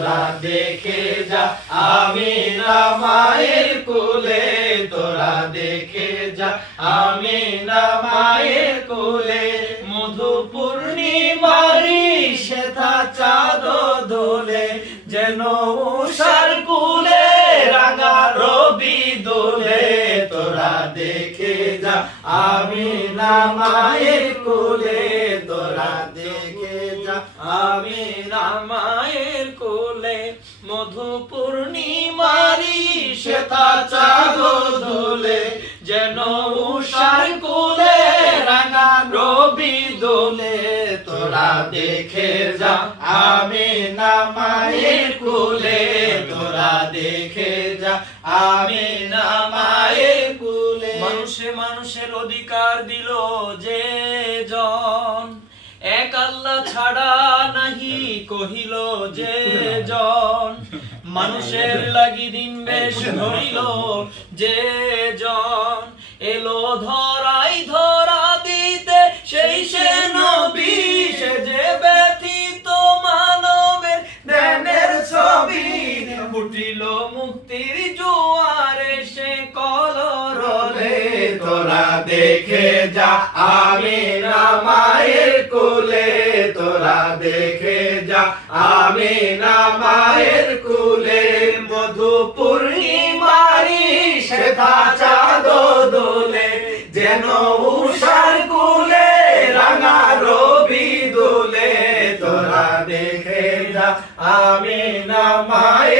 তোরা দেখে যা আমিনা মায়ের কোলে, তোরা দেখে যা আমিনা মায়ের কোলে। মধু পূর্ণিমারি শ্বেতা চাঁদ দোলে, যেন উষার কুলে রাঙা রবি দোলে। তোরা দেখে যা আমিনা মায়ের কোলে, তোরা দেখে যা আমিনা মায়ের কোলে। মধু পূর্ণিমারি শ্বেতা চাঁদ দোলে, যেন উষার কুলে রাঙা রবি দোলে। তোরা দেখে যা আমিনা মায়ের কোলে, তোরা দেখে যা আমিনা মায়ের কোলে। মানুষে মানুষের অধিকার দিল যে জন, এক আল্লাহ ছাড়া নাহি কহিল যে জন। মানুষের লাগি দিন বেশ ধরিল যে জন, এলো ধরাই ধরা দিতে সেই সে নবী। সে যে ব্যথিত মানবের ধ্যানের ছবি, ফুটিল মুক্তির জোয়ারে সে কলরলে। তোরা দেখে যা আমিনা মায়ের কোলে, তোরা দেখে যা আমিনা মায়ের কোলে। মধু পূর্ণিমারি শ্বেতা চাঁদ দোলে, যেন উষার কুলে রাঙা রবি দোলে। তোরা দেখে যা আমিনা মায়ের